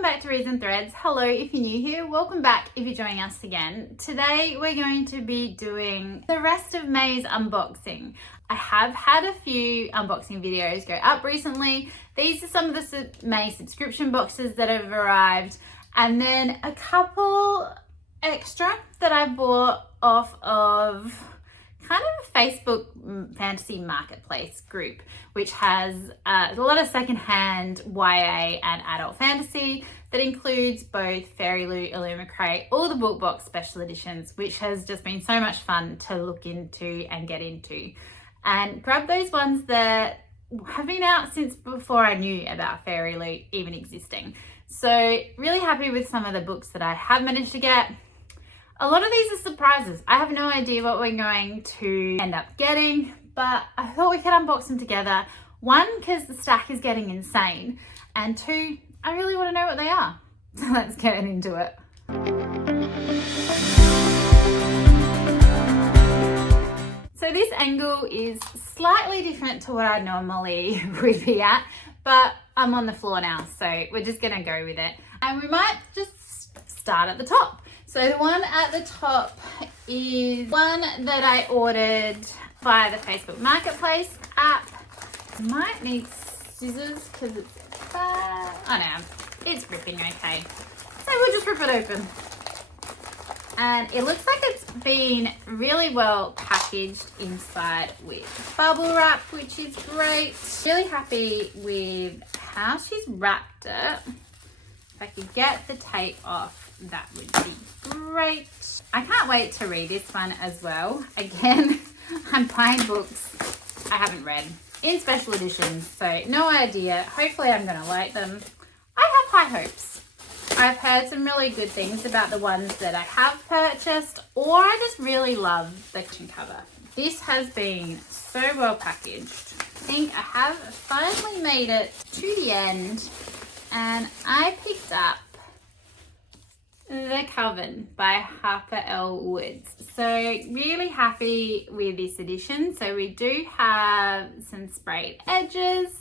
welcome back to Reads and Threads. Hello if you're new here, welcome back if you're joining us again. Today we're going to be doing the rest of May's unboxing. I have had a few unboxing videos go up recently. These are some of the May subscription boxes that have arrived, and then a couple extra that I bought off of kind of a Facebook fantasy marketplace group, which has a lot of secondhand YA and adult fantasy that includes both Fairyloot, Illumicrate, all the book box special editions, which has just been so much fun to look into and get into. And grab those ones that have been out since before I knew about Fairyloot even existing. So really happy with some of the books that I have managed to get. A lot of these are surprises. I have no idea what we're going to end up getting, but I thought we could unbox them together. One, because the stack is getting insane, and two, I really want to know what they are. So let's get into it. So this angle is slightly different to what I normally would be at, but I'm on the floor now, so we're just gonna go with it. And we might just start at the top. So the one at the top is one that I ordered via the Facebook Marketplace app. I might need scissors because it's oh no, it's ripping okay. So we'll just rip it open. And it looks like it's been really well packaged inside with bubble wrap, which is great. Really happy with how she's wrapped it. If I could get the tape off, that would be great. I can't wait to read this one as well. Again, I'm buying books I haven't read in special editions, so no idea. Hopefully I'm gonna like them. I have high hopes. I've heard some really good things about the ones that I have purchased, or I just really love the cover. This has been so well packaged. I think I have finally made it to the end, and I picked up The Coven by Harper L. Woods. So really happy with this edition. So we do have some sprayed edges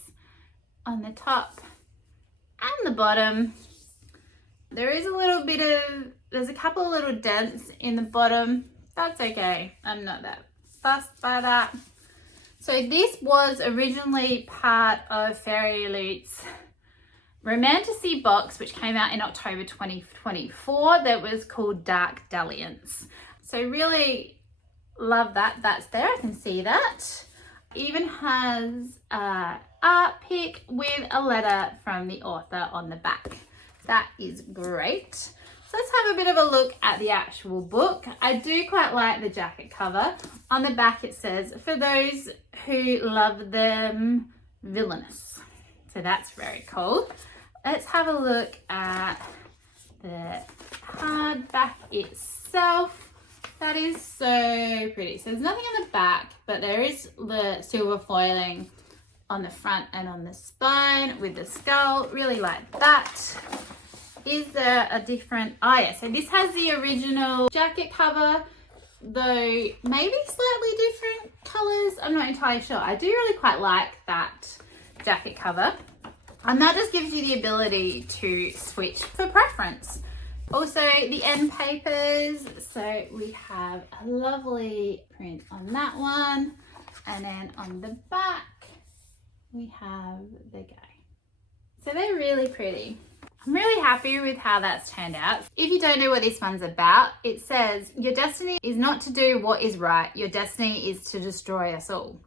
on the top and the bottom. There is a little bit of, there's a couple of little dents in the bottom. That's okay. I'm not that fussed by that. So this was originally part of Fairyloot's Romantasy box, which came out in October 2024, that was called Dark Dalliance. So really love that. That's there, I can see that. Even has a art pic with a letter from the author on the back. That is great. So let's have a bit of a look at the actual book. I do quite like the jacket cover. On the back it says, "For those who love them villainous." So that's very cool. Let's have a look at the hardback itself. That is so pretty. So there's nothing on the back, but there is the silver foiling on the front and on the spine with the skull. Really like that. Is there a different, oh yeah, so this has the original jacket cover, though maybe slightly different colors. I'm not entirely sure. I do really quite like that jacket cover. And that just gives you the ability to switch for preference. Also the end papers. So we have a lovely print on that one. And then on the back, we have the guy. So they're really pretty. I'm really happy with how that's turned out. If you don't know what this one's about, it says, "Your destiny is not to do what is right. Your destiny is to destroy us all."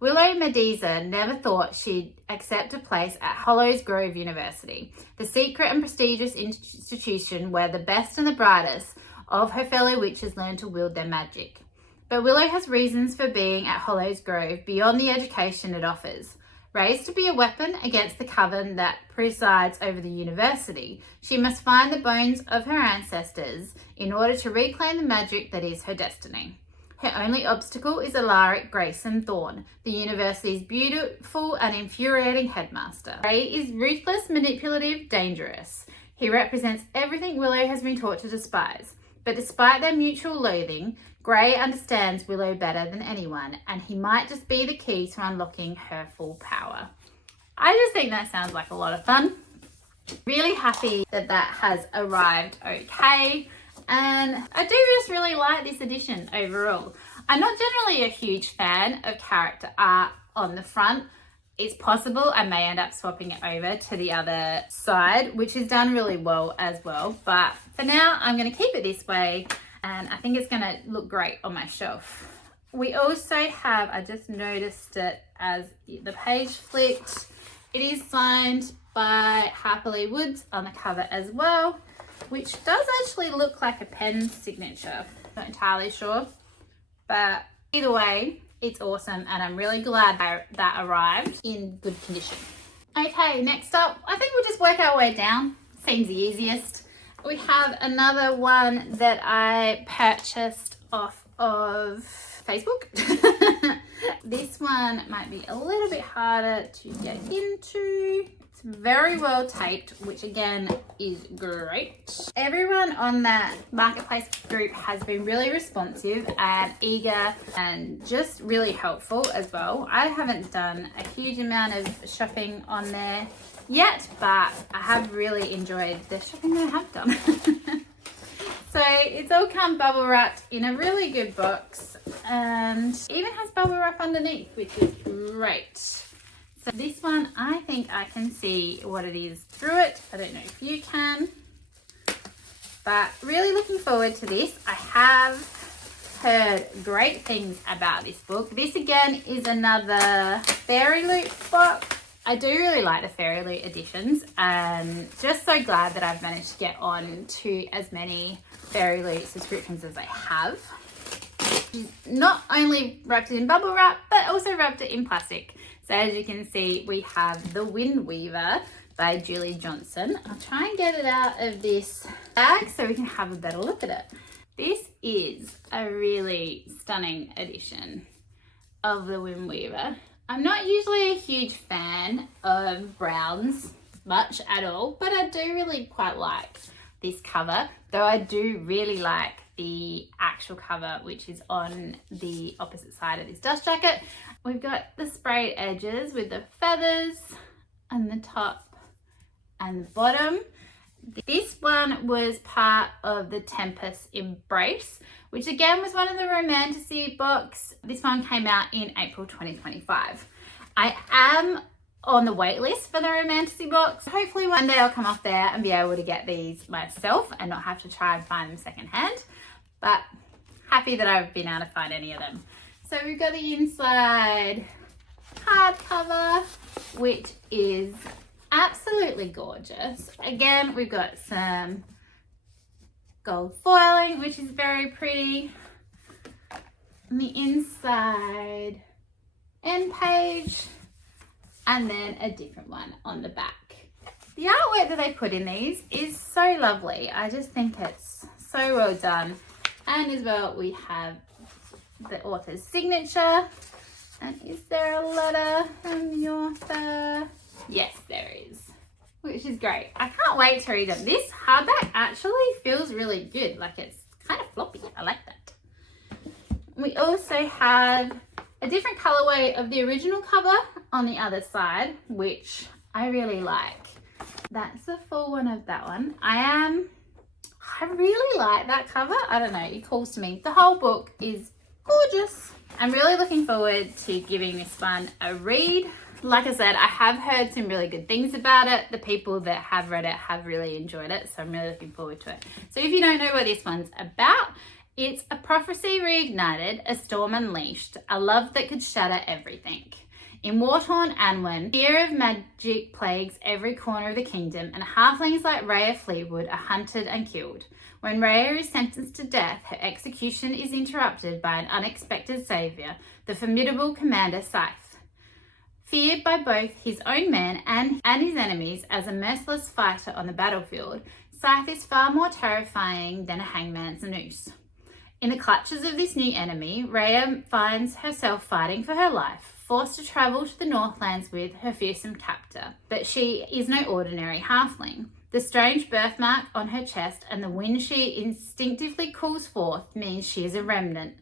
Willow Mediza never thought she'd accept a place at Hollows Grove University, the secret and prestigious institution where the best and the brightest of her fellow witches learn to wield their magic. But Willow has reasons for being at Hollows Grove beyond the education it offers. Raised to be a weapon against the coven that presides over the university, she must find the bones of her ancestors in order to reclaim the magic that is her destiny. Her only obstacle is Alaric Grayson Thorne, the university's beautiful and infuriating headmaster. Gray is ruthless, manipulative, dangerous. He represents everything Willow has been taught to despise. But despite their mutual loathing, Gray understands Willow better than anyone, and he might just be the key to unlocking her full power. I just think that sounds like a lot of fun. Really happy that that has arrived okay. And I do just really like this edition overall. I'm not generally a huge fan of character art on the front. It's possible I may end up swapping it over to the other side, which is done really well as well. But for now, I'm going to keep it this way, and I think it's going to look great on my shelf. We also have, I just noticed it as the page flipped, it is signed by Harper Woods on the cover as well, which does actually look like a pen signature. Not entirely sure, but either way, it's awesome, and I'm really glad that arrived in good condition. Okay, next up, I think we'll just work our way down. Seems the easiest. We have another one that I purchased off of Facebook. This one might be a little bit harder to get into. It's very well taped, which again is great. Everyone on that marketplace group has been really responsive and eager and just really helpful as well. I haven't done a huge amount of shopping on there yet, but I have really enjoyed the shopping that I have done. So it's all come bubble wrapped in a really good box, and even has bubble wrap underneath, which is great. So this one, I think I can see what it is through it. I don't know if you can, but really looking forward to this. I have heard great things about this book. This again is another Fairyloot book. I do really like the Fairyloot editions, and just so glad that I've managed to get on to as many Fairyloot subscriptions as I have. Not only wrapped it in bubble wrap, but also wrapped it in plastic. So as you can see, we have The Wind Weaver by Julie Johnson. I'll try and get it out of this bag so we can have a better look at it. This is a really stunning edition of The Wind Weaver. I'm not usually a huge fan of browns much at all, but I do really quite like this cover, though I do really like the actual cover, which is on the opposite side of this dust jacket. We've got the sprayed edges with the feathers on the top and the bottom. This one was part of the Tempest Embrace, which again was one of the Romantasy books. This one came out in April 2025. I am on the wait list for the Romantasy box. Hopefully one day I'll come off there and be able to get these myself and not have to try and find them secondhand. But happy that I've been able to find any of them. So we've got the inside hardcover, which is absolutely gorgeous. Again, we've got some gold foiling, which is very pretty. On the inside end page, and then a different one on the back. The artwork that they put in these is so lovely. I just think it's so well done. And as well, we have the author's signature. And is there a letter from the author? Yes, there is, which is great. I can't wait to read them. This hardback actually feels really good. Like, it's kind of floppy. I like that. We also have a different colorway of the original cover on the other side, which I really like. That's the full one of that one. I really like that cover. I don't know, it calls to me. The whole book is gorgeous. I'm really looking forward to giving this one a read. Like I said, I have heard some really good things about it. The people that have read it have really enjoyed it, so I'm really looking forward to it. So if you don't know what this one's about, it's a prophecy reignited, a storm unleashed, a love that could shatter everything. In war-torn Anwen, fear of magic plagues every corner of the kingdom, and halflings like Rhea Fleetwood are hunted and killed. When Rhea is sentenced to death, her execution is interrupted by an unexpected saviour, the formidable Commander Scythe. Feared by both his own men and his enemies as a merciless fighter on the battlefield, Scythe is far more terrifying than a hangman's noose. In the clutches of this new enemy, Rhea finds herself fighting for her life, forced to travel to the Northlands with her fearsome captor. But she is no ordinary halfling. The strange birthmark on her chest and the wind she instinctively calls forth means she is a remnant,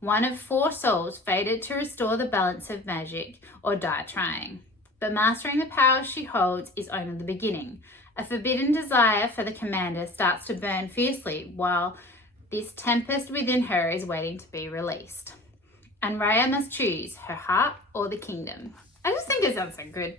one of 4 souls fated to restore the balance of magic or die trying. But mastering the power she holds is only the beginning. A forbidden desire for the commander starts to burn fiercely while this tempest within her is waiting to be released. And Raya must choose her heart or the kingdom. I just think it sounds so good.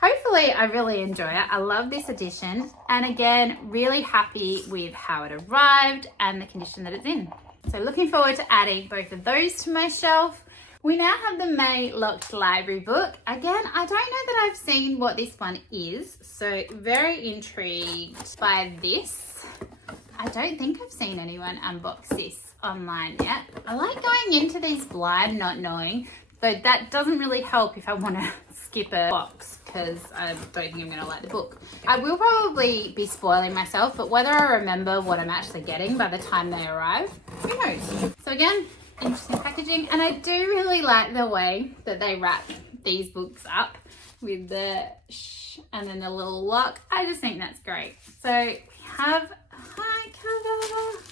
Hopefully I really enjoy it. I love this edition. And again, really happy with how it arrived and the condition that it's in. So looking forward to adding both of those to my shelf. We now have the May Locked Library book. Again, I don't know that I've seen what this one is, so very intrigued by this. I don't think I've seen anyone unbox this online yet. I like going into these blind, not knowing, but that doesn't really help if I want to skip a box because I don't think I'm going to like the book. I will probably be spoiling myself, but whether I remember what I'm actually getting by the time they arrive, who knows? So again, interesting packaging, and I do really like the way that they wrap these books up with the shh and then the little lock. I just think that's great. So we have a hardcover.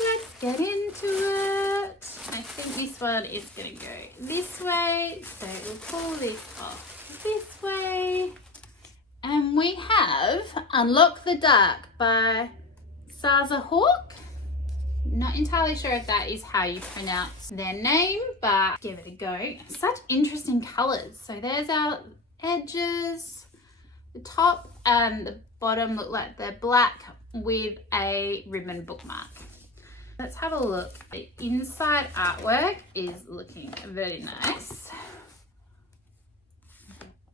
Let's get into it. I think this one is going to go this way, so we'll pull this off this way. And we have Unlock the Dark by Saza Hawk. Not entirely sure if that is how you pronounce their name, but give it a go. Such interesting colours. So there's our edges. The top and the bottom look like they're black with a ribbon bookmark. Let's have a look. The inside artwork is looking very nice.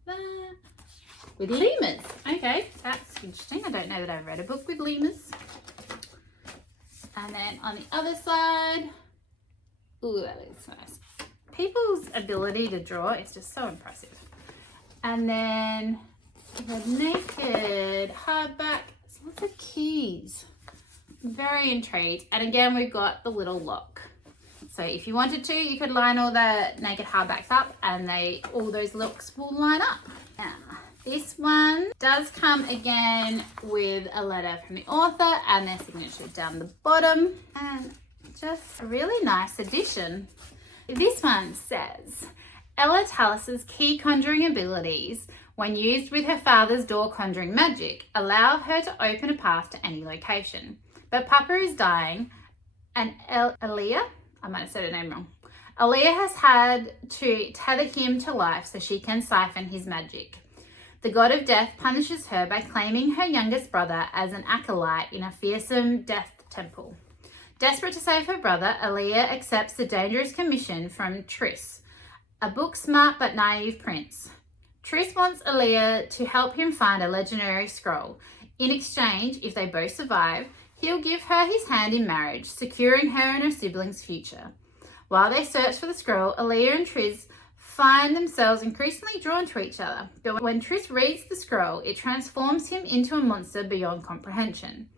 That. With lemurs. Okay, that's interesting. I don't know that I've read a book with lemurs. And then on the other side, ooh, that looks nice. People's ability to draw is just so impressive. And then the naked hardback, lots of keys. Very intrigued. And again, we've got the little lock. So if you wanted to, you could line all the naked hardbacks up and all those looks will line up. Now, this one does come again with a letter from the author and their signature down the bottom, and just a really nice edition. This one says, Ella Talus's key conjuring abilities, when used with her father's door conjuring magic, allow her to open a path to any location. But Papa is dying, and Aaliyah, I might have said her name wrong, Aaliyah has had to tether him to life so she can siphon his magic. The god of death punishes her by claiming her youngest brother as an acolyte in a fearsome death temple. Desperate to save her brother, Aaliyah accepts the dangerous commission from Triss, a book-smart but naive prince. Triss wants Aaliyah to help him find a legendary scroll. In exchange, if they both survive, he'll give her his hand in marriage, securing her and her siblings' future. While they search for the scroll, Aaliyah and Triss find themselves increasingly drawn to each other. But when Triss reads the scroll, it transforms him into a monster beyond comprehension.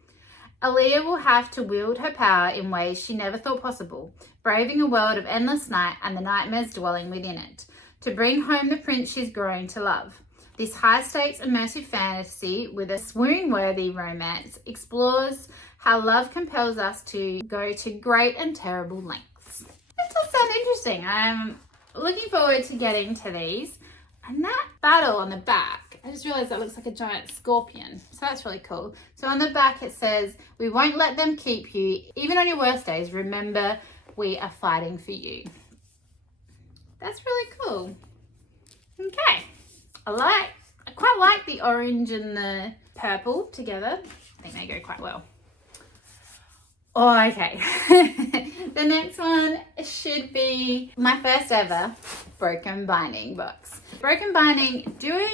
Aaliyah will have to wield her power in ways she never thought possible, braving a world of endless night and the nightmares dwelling within it, to bring home the prince she's grown to love. This high-stakes immersive fantasy with a swoon-worthy romance explores how love compels us to go to great and terrible lengths. That does sound interesting. I'm looking forward to getting to these. And that battle on the back, I just realized that looks like a giant scorpion. So that's really cool. So on the back it says, we won't let them keep you. Even on your worst days, remember we are fighting for you. That's really cool. Okay. I quite like the orange and the purple together. I think they go quite well. Oh, okay. The next one should be my first ever Broken Binding box. Broken Binding do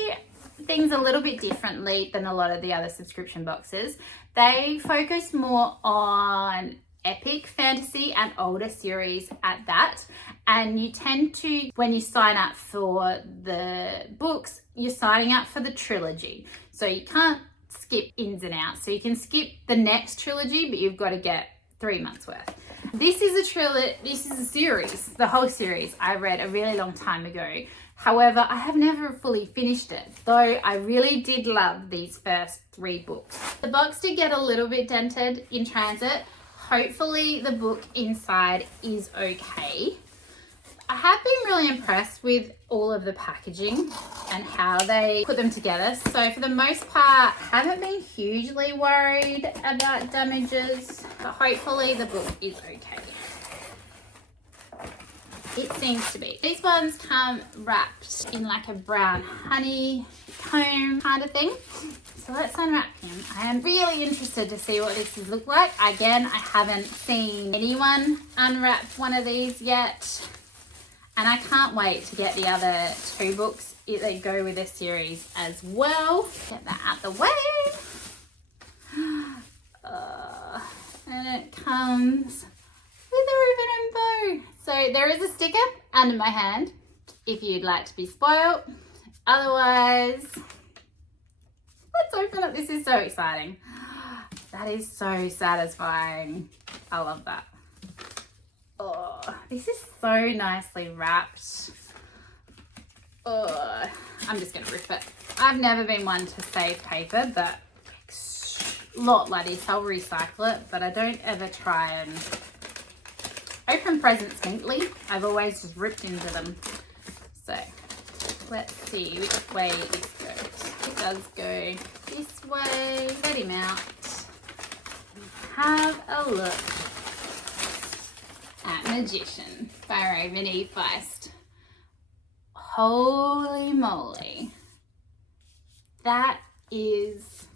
things a little bit differently than a lot of the other subscription boxes. They focus more on epic fantasy and older series at that. And you tend to, when you sign up for the books, you're signing up for the trilogy. So you can't skip ins and outs. So you can skip the next trilogy, but you've got to get 3 months worth. This is a series, the whole series I read a really long time ago. However, I have never fully finished it, though I really did love these first 3 books. The box did get a little bit dented in transit. Hopefully the book inside is okay. I have been really impressed with all of the packaging and how they put them together. So for the most part, haven't been hugely worried about damages, but hopefully the book is okay. It seems to be. These ones come wrapped in like a brown honey comb kind of thing. So let's unwrap him. I am really interested to see what this will look like. Again, I haven't seen anyone unwrap one of these yet. And I can't wait to get the other 2 books that go with this series as well. Get that out the way. And it comes with a ribbon and bow. So there is a sticker under my hand if you'd like to be spoiled. Otherwise, let's open it. This is so exciting. That is so satisfying. I love that. Oh, this is so nicely wrapped. Oh, I'm just gonna rip it. I've never been one to save paper, but lot like this, I'll recycle it, but I don't ever try and open presents neatly. I've always just ripped into them. So let's see which way this goes. It does go this way. Get him out. Have a look at Magician by YA Fairyloot. Holy moly. That is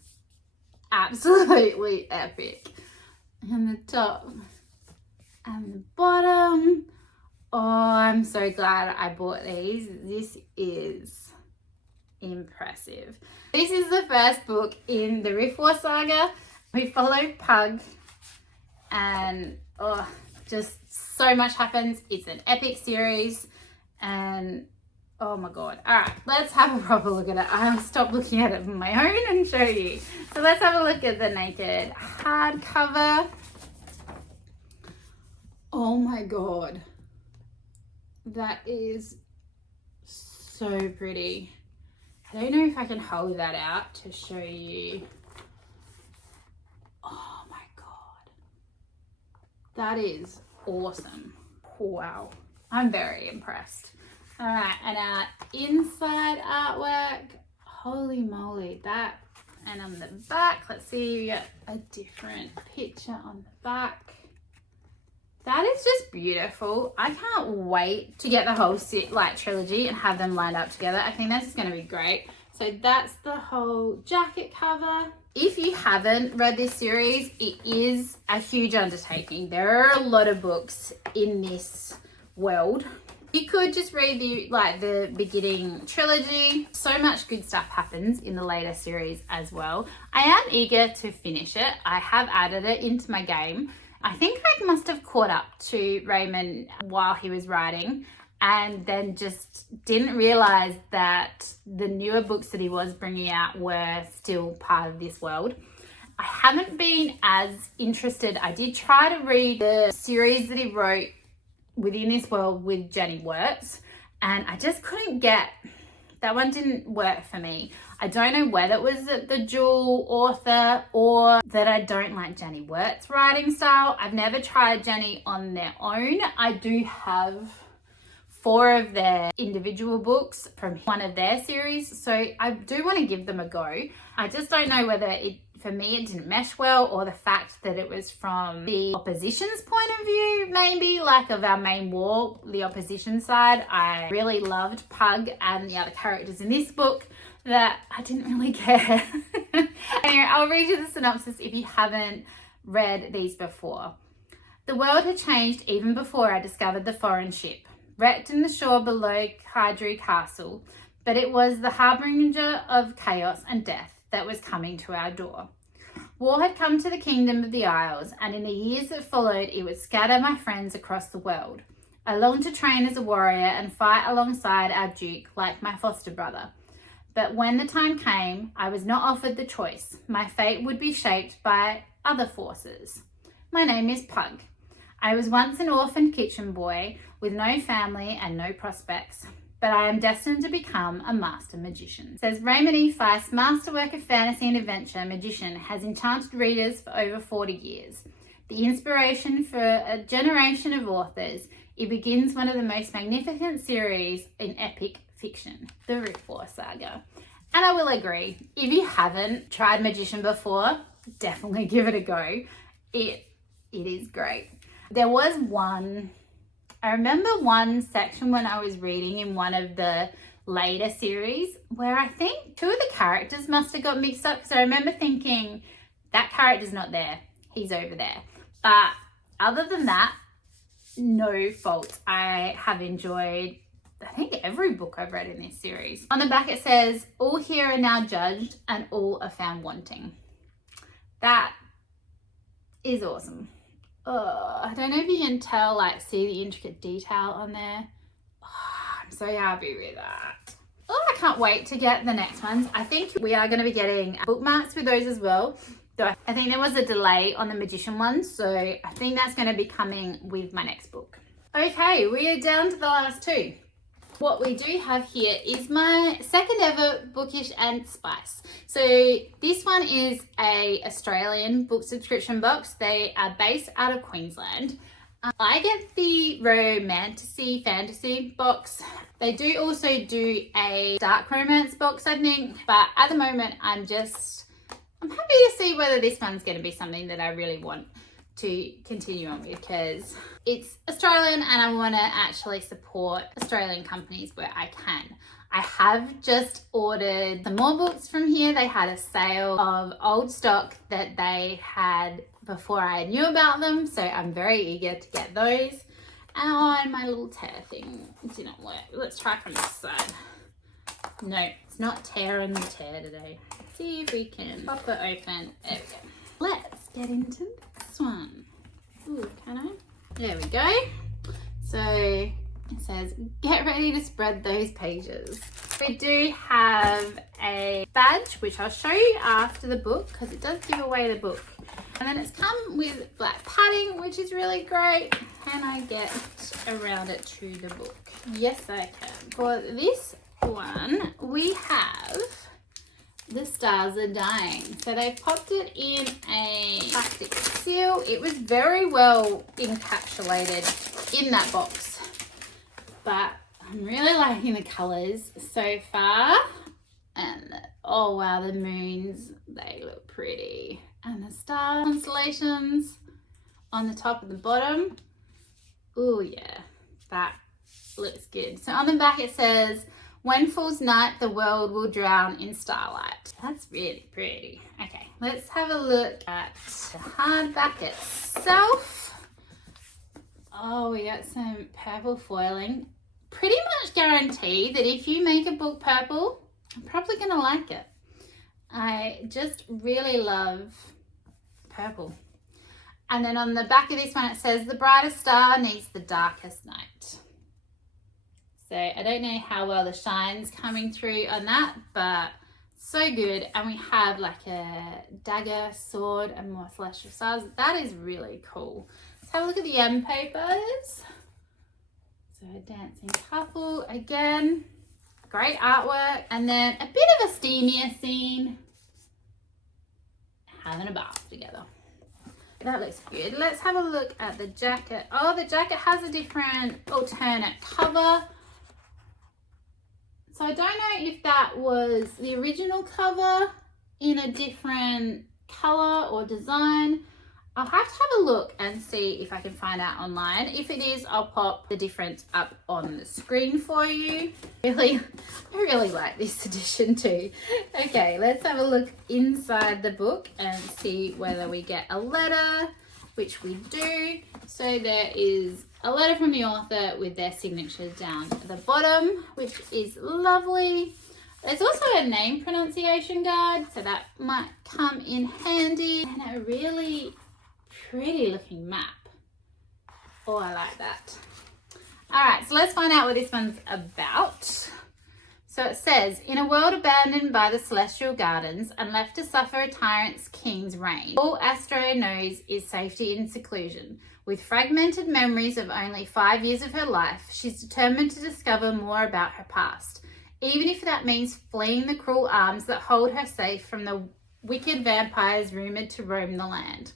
absolutely epic. And the top and the bottom. Oh, I'm so glad I bought these. This is impressive. This is the first book in the Rift War saga. We follow Pug and just so much happens. It's an epic series and oh my god. All right, let's have a proper look at it. I'll stop looking at it on my own and show you. So let's have a look at the naked hardcover. Oh my god. That is so pretty. I don't know if I can hold that out to show you. Oh my god. That is awesome. Wow. I'm very impressed. All right, and our inside artwork. Holy moly, that. And on the back, let's see, we got a different picture on the back. That is just beautiful. I can't wait to get the whole trilogy and have them lined up together. I think that's going to be great. So that's the whole jacket cover. If you haven't read this series, it is a huge undertaking. There are a lot of books in this world. You could just read the beginning trilogy. So much good stuff happens in the later series as well. I am eager to finish it. I have added it into my game. I think I must have caught up to Raymond while he was writing and then just didn't realize that the newer books that he was bringing out were still part of this world. I haven't been as interested. I did try to read the series that he wrote within this world with Jenny Wirtz and I just couldn't get, that one didn't work for me. I don't know whether it was the dual author or that I don't like Jenny Wirtz's writing style. I've never tried Jenny on their own. I do have 4 of their individual books from one of their series, so I do want to give them a go. I just don't know whether for me it didn't mesh well, or the fact that it was from the opposition's point of view, maybe, like of our main war, the opposition side. I really loved Pug and the other characters in this book that I didn't really care. Anyway, I'll read you the synopsis if you haven't read these before. The world had changed even before I discovered the foreign ship, wrecked in the shore below Kaidru Castle, but it was the harbinger of chaos and death that was coming to our door. War had come to the kingdom of the Isles, and in the years that followed, it would scatter my friends across the world. I longed to train as a warrior and fight alongside our duke like my foster brother. But when the time came, I was not offered the choice. My fate would be shaped by other forces. My name is Pug. I was once an orphaned kitchen boy with no family and no prospects, but I am destined to become a master magician. Says YA Fairyloot's masterwork of fantasy and adventure, Magician, has enchanted readers for over 40 years. The inspiration for a generation of authors, it begins one of the most magnificent series in epic fiction, the Root War Saga. And I will agree, if you haven't tried Magician before, definitely give it a go. It is great. There was I remember one section when I was reading in one of the later series where I think two of the characters must have got mixed up, because I remember thinking that character's not there, he's over there. But other than that, no fault. I have enjoyed, I think, every book I've read in this series. On the back it says, all here are now judged and all are found wanting. That is awesome. I don't know if you can tell, see the intricate detail on there. I'm so happy with that. I can't wait to get the next ones. I think we are going to be getting bookmarks with those as well. So I think there was a delay on the Magician one, so I think that's going to be coming with my next book. Okay, we are down to the last two. What we do have here is my second ever Bookish and Spice. So this one is a Australian book subscription box. They are based out of Queensland. I get the fantasy box. They do also do a dark romance box, I think, but at the moment I'm happy to see whether this one's going to be something that I really want to continue on with, because it's Australian and I want to actually support Australian companies where I can. I have just ordered some more books from here. They had a sale of old stock that they had before I knew about them, so I'm very eager to get those. And my little tear thing didn't work. Let's try from this side. No, it's not tearing the tear today. Let's see if we can pop it open. There we go. Let's get into this one. Ooh, can I? There we go. So it says, get ready to spread those pages. We do have a badge, which I'll show you after the book, because it does give away the book. And then it's come with black padding, which is really great. Can I get around it to the book? Yes, I can. For this one, we have The Stars Are Dying. So they popped it in a plastic seal. It was very well encapsulated in that box, but I'm really liking the colors so far. And oh wow, the moons, they look pretty. And the star constellations on the top and the bottom. Oh yeah, that looks good. So on the back it says, when falls night, the world will drown in starlight. That's really pretty. Okay, let's have a look at the hardback itself. Oh, we got some purple foiling. Pretty much guarantee that if you make a book purple, I'm probably gonna like it. I just really love purple. And then on the back of this one it says, the brightest star needs the darkest night. So I don't know how well the shine's coming through on that, but so good. And we have like a dagger, sword, and more celestial stars. That is really cool. Let's have a look at the end papers. So a dancing couple again. Great artwork. And then a bit of a steamier scene. Having a bath together. That looks good. Let's have a look at the jacket. Oh, the jacket has a different alternate cover. So I don't know if that was the original cover in a different color or design. I'll have to have a look and see if I can find out online. If it is, I'll pop the difference up on the screen for you. I really like this edition too. Okay, let's have a look inside the book and see whether we get a letter, which we do. So there is a letter from the author with their signature down at the bottom, which is lovely. There's also a name pronunciation guide, so that might come in handy. And a really pretty looking map. Oh, I like that. All right, so let's find out what this one's about. So it says, in a world abandoned by the celestial gardens and left to suffer a tyrant's king's reign, all Astro knows is safety and seclusion. With fragmented memories of only 5 years of her life, she's determined to discover more about her past, even if that means fleeing the cruel arms that hold her safe from the wicked vampires rumoured to roam the land.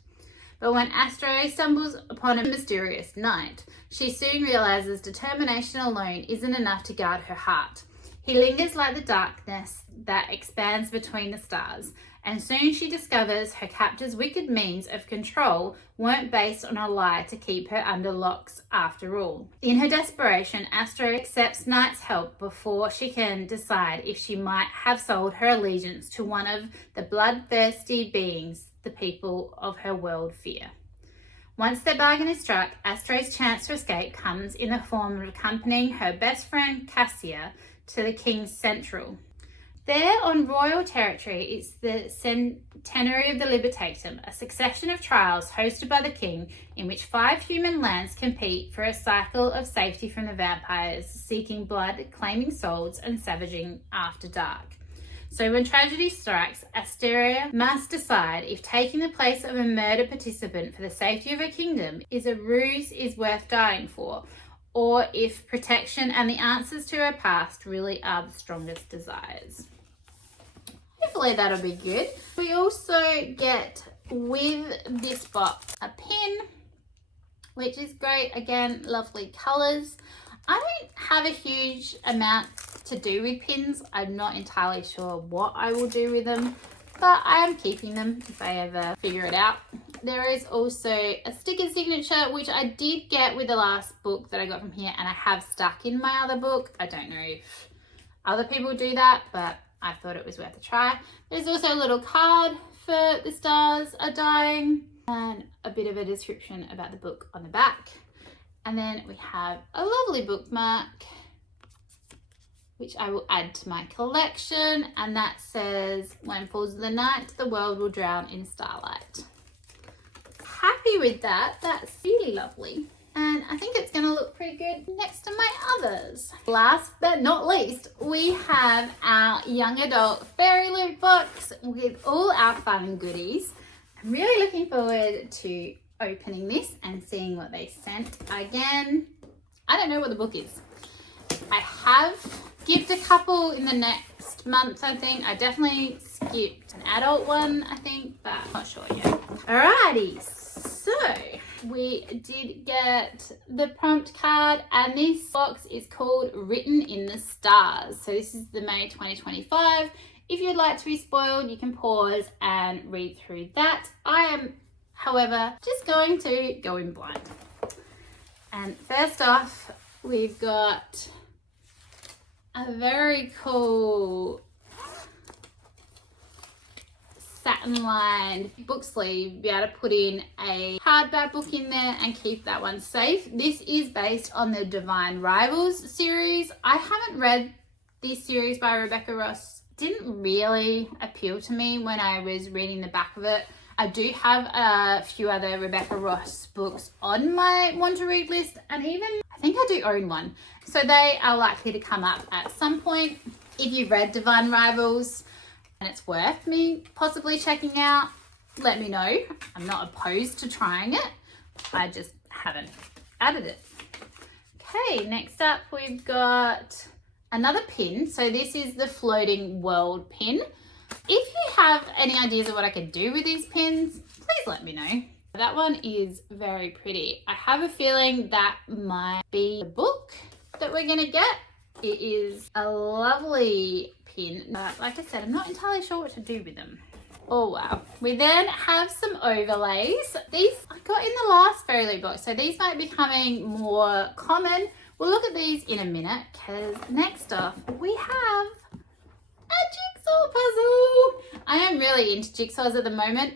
But when Astro stumbles upon a mysterious knight, she soon realizes determination alone isn't enough to guard her heart. He lingers like the darkness that expands between the stars, and soon she discovers her captor's wicked means of control weren't based on a lie to keep her under locks after all. In her desperation, Astro accepts Knight's help before she can decide if she might have sold her allegiance to one of the bloodthirsty beings the people of her world fear. Once their bargain is struck, Astro's chance to escape comes in the form of accompanying her best friend Cassia to the King's Central. There on royal territory is the Centenary of the Libertatum, a succession of trials hosted by the king in which 5 human lands compete for a cycle of safety from the vampires seeking blood, claiming souls, and savaging after dark. So when tragedy strikes, Asteria must decide if taking the place of a murder participant for the safety of her kingdom is a ruse is worth dying for, or if protection and the answers to her past really are the strongest desires. Hopefully that'll be good. We also get with this box a pin, which is great. Again, lovely colours. I don't have a huge amount to do with pins. I'm not entirely sure what I will do with them, but I am keeping them if I ever figure it out. There is also a sticker signature, which I did get with the last book that I got from here, and I have stuck in my other book. I don't know if other people do that, but I thought it was worth a try. There's also a little card for The Stars Are Dying and a bit of a description about the book on the back. And then we have a lovely bookmark, which I will add to my collection, and that says, "When falls the night, the world will drown in starlight." Happy with that. That's really lovely. And I think it's going to look pretty good next to my others. Last but not least, we have our young adult Fairyloot box with all our fun and goodies. I'm really looking forward to opening this and seeing what they sent. Again, I don't know what the book is. I have skipped a couple in the next month, I think. I definitely skipped an adult one, I think, but I'm not sure yet. Alrighty, so we did get the prompt card, and this box is called Written in the Stars. So this is the May 2025. If you'd like to be spoiled, you can pause and read through that. I am, however, just going to go in blind. And first off, we've got a very cool satin-lined book sleeve. Be able to put in a hardback book in there and keep that one safe. This is based on the Divine Rivals series. I haven't read this series by Rebecca Ross. Didn't really appeal to me when I was reading the back of it. I do have a few other Rebecca Ross books on my want to read list, and even I think I do own one. So they are likely to come up at some point. If you've read Divine Rivals and it's worth me possibly checking out, let me know. I'm not opposed to trying it. I just haven't added it. Okay, next up we've got another pin. So this is the Floating World pin. If you have any ideas of what I could do with these pins, please let me know. That one is very pretty. I have a feeling that might be the book that we're gonna get. It is a lovely pin, but like I said, I'm not entirely sure what to do with them. Oh wow. We then have some overlays. These I got in the last Fairyloot box, so these might be becoming more common. We'll look at these in a minute, because next off we have a jigsaw puzzle. I am really into jigsaws at the moment.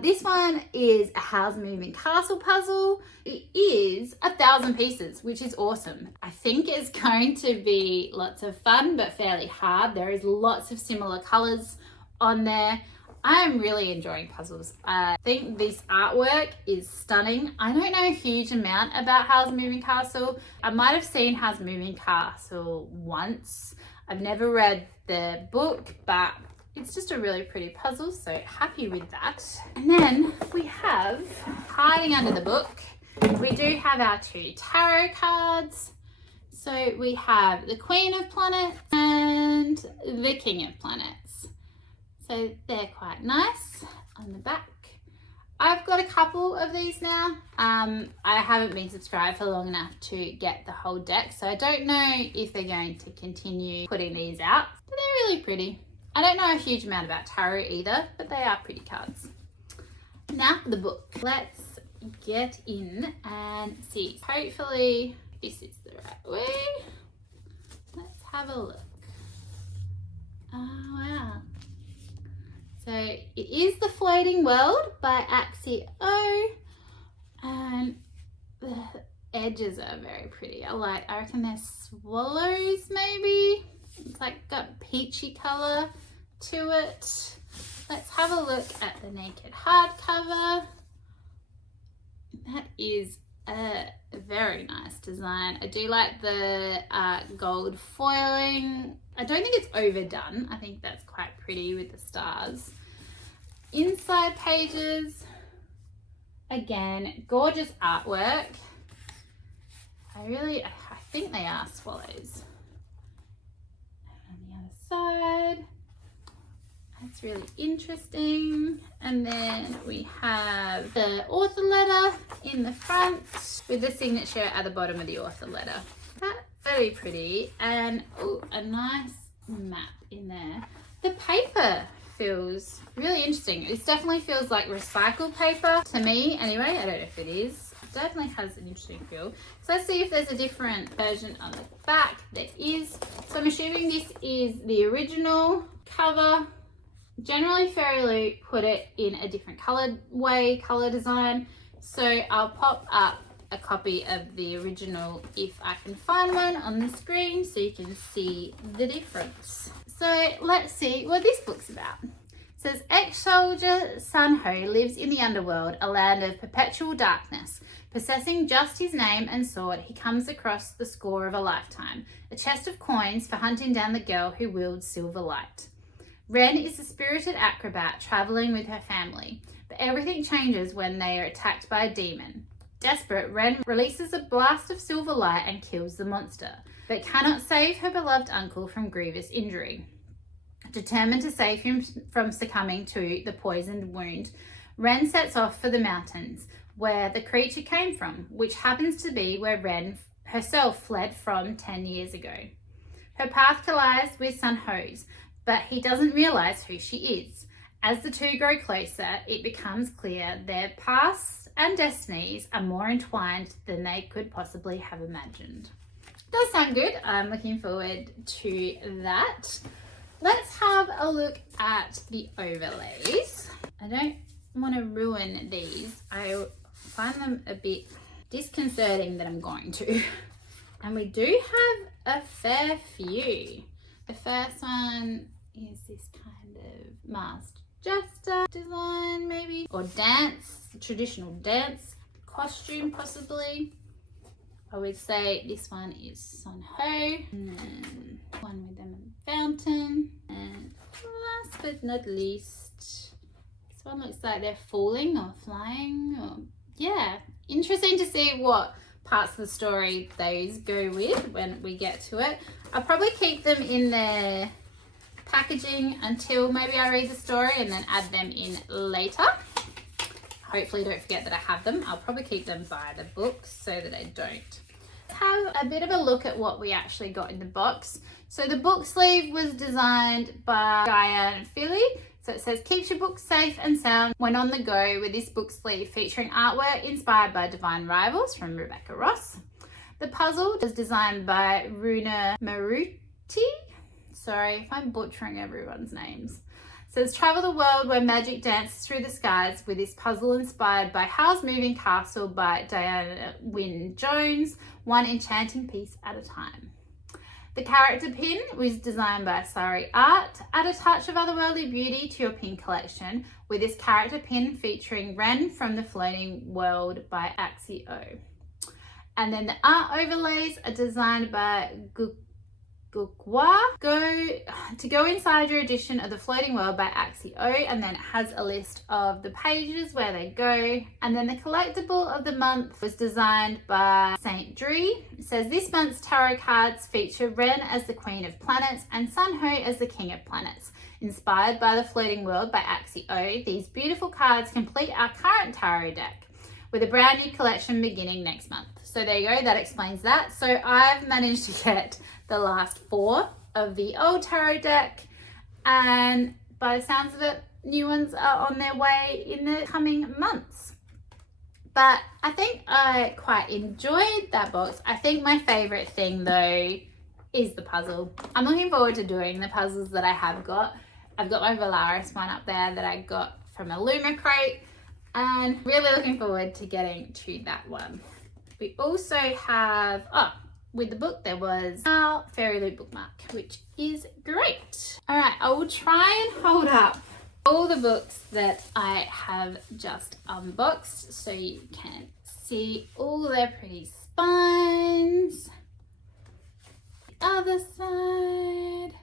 This one is a House Moving Castle puzzle. It is 1,000 pieces, which is awesome. I think it's going to be lots of fun, but fairly hard. There is lots of similar colors on there. I am really enjoying puzzles. I think this artwork is stunning. I don't know a huge amount about House Moving Castle. I might have seen House Moving Castle once. I've never read the book, but it's just a really pretty puzzle, so happy with that. And then we have, hiding under the book, we do have our 2 tarot cards. So we have the Queen of Planets and the King of Planets. So they're quite nice on the back. I've got a couple of these now. I haven't been subscribed for long enough to get the whole deck, so I don't know if they're going to continue putting these out, but they're really pretty. I don't know a huge amount about tarot either, but they are pretty cards. Now for the book. Let's get in and see. Hopefully this is the right way. Let's have a look. Oh wow. So it is The Floating World by Axio, and the edges are very pretty. I reckon they're swallows maybe. It's like got peachy colour to it. Let's have a look at the naked hardcover. That is a very nice design. I do like the gold foiling. I don't think it's overdone. I think that's quite pretty with the stars. Inside pages, again, gorgeous artwork. I think they are swallows. And on the other side, that's really interesting. And then we have the author letter in the front with the signature at the bottom of the author letter. That's very pretty, and a nice map in there. The paper feels really interesting. This definitely feels like recycled paper to me anyway. I don't know if it is. It definitely has an interesting feel. So let's see if there's a different version on the back. There is. So I'm assuming this is the original cover. Generally Fairyloot put it in a different color design. So I'll pop up a copy of the original if I can find one on the screen so you can see the difference. So let's see what this book's about. It says, ex-soldier Sun Ho lives in the underworld, a land of perpetual darkness. Possessing just his name and sword, he comes across the score of a lifetime, a chest of coins for hunting down the girl who wields silver light. Ren is a spirited acrobat traveling with her family, but everything changes when they are attacked by a demon. Desperate, Ren releases a blast of silver light and kills the monster, but cannot save her beloved uncle from grievous injury. Determined to save him from succumbing to the poisoned wound, Ren sets off for the mountains where the creature came from, which happens to be where Ren herself fled from 10 years ago. Her path collides with Sun Ho's, but he doesn't realise who she is. As the two grow closer, it becomes clear their pasts and destinies are more entwined than they could possibly have imagined. Does sound good. I'm looking forward to that. Let's have a look at the overlays. I don't want to ruin these. I find them a bit disconcerting that I'm going to. And we do have a fair few. The first one is this kind of masked jester design maybe, or dance, traditional dance costume possibly. I would say this one is Sun Ho, and then one with them in the fountain, and last but not least, this one looks like they're falling or flying, or yeah, interesting to see what parts of the story those go with when we get to it. I'll probably keep them in their packaging until maybe I read the story and then add them in later. Hopefully don't forget that I have them. I'll probably keep them by the book so that I don't. Let's have a bit of a look at what we actually got in the box. So the book sleeve was designed by YA Fairyloot. So it says, keeps your book safe and sound when on the go with this book sleeve featuring artwork inspired by Divine Rivals from Rebecca Ross. The puzzle was designed by Runa Maruti. Sorry if I'm butchering everyone's names. It says, travel the world where magic dances through the skies with this puzzle inspired by Howl's Moving Castle by Diana Wynne Jones, one enchanting piece at a time. The character pin was designed by Sari Art. Add a touch of otherworldly beauty to your pin collection with this character pin featuring Ren from the Floating World by Axio. And then the art overlays are designed by Gukwa. Go inside your edition of the Floating World by Axio, and then it has a list of the pages where they go. And then the collectible of the month was designed by Saint Dree. It says this month's tarot cards feature Ren as the Queen of Planets and Sun Ho as the King of Planets. Inspired by the Floating World by Axio, these beautiful cards complete our current tarot deck with a brand new collection beginning next month. So there you go, that explains that. So I've managed to get the last 4 of the old tarot deck, and by the sounds of it, new ones are on their way in the coming months. But I think I quite enjoyed that box. I think my favorite thing though is the puzzle. I'm looking forward to doing the puzzles that I have got. I've got my Valaris one up there that I got from a Luma crate, and really looking forward to getting to that one. We also have, with the book there was our Fairyloot bookmark, which is great. All right, I will try and hold up all the books that I have just unboxed so you can see all their pretty spines. The other side.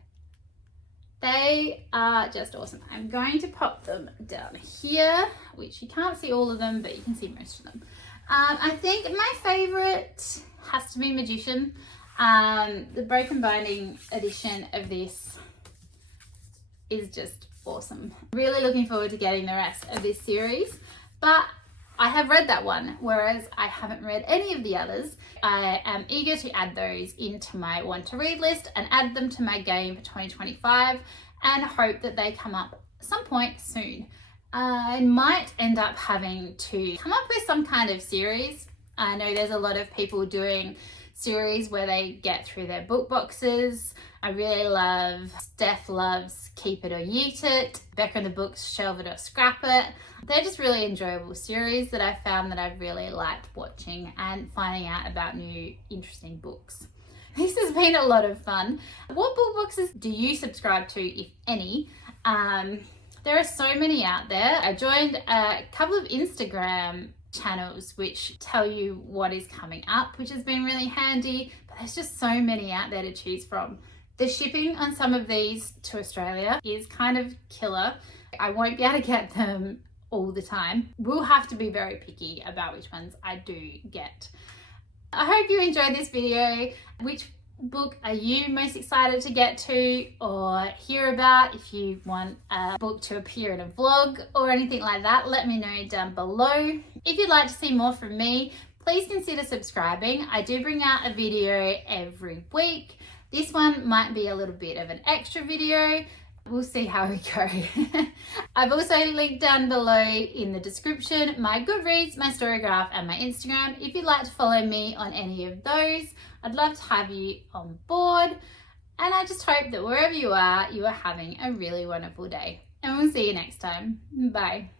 They are just awesome. I'm going to pop them down here, which you can't see all of them, but you can see most of them. I think my favorite has to be Magician. The broken binding edition of this is just awesome. Really looking forward to getting the rest of this series, but I have read that one, whereas I haven't read any of the others. I am eager to add those into my want to read list and add them to my game for 2025, and hope that they come up some point soon. I might end up having to come up with some kind of series. I know there's a lot of people doing series where they get through their book boxes. I really love, Steph loves Keep It or Yeet It, Becca and the Books, Shelve It or Scrap It. They're just really enjoyable series that I've found that I've really liked watching and finding out about new interesting books. This has been a lot of fun. What book boxes do you subscribe to, if any? There are so many out there. I joined a couple of Instagram channels which tell you what is coming up, which has been really handy, but there's just so many out there to choose from. The shipping on some of these to Australia is kind of killer. I won't be able to get them all the time. We'll have to be very picky about which ones I do get. I hope you enjoyed this video. Which book are you most excited to get to or hear about? If you want a book to appear in a vlog or anything like that, let me know down below. If you'd like to see more from me, please consider subscribing. I do bring out a video every week. This one might be a little bit of an extra video. We'll see how we go. I've also linked down below in the description my Goodreads, my Storygraph, and my Instagram. If you'd like to follow me on any of those, I'd love to have you on board. And I just hope that wherever you are having a really wonderful day. And we'll see you next time. Bye.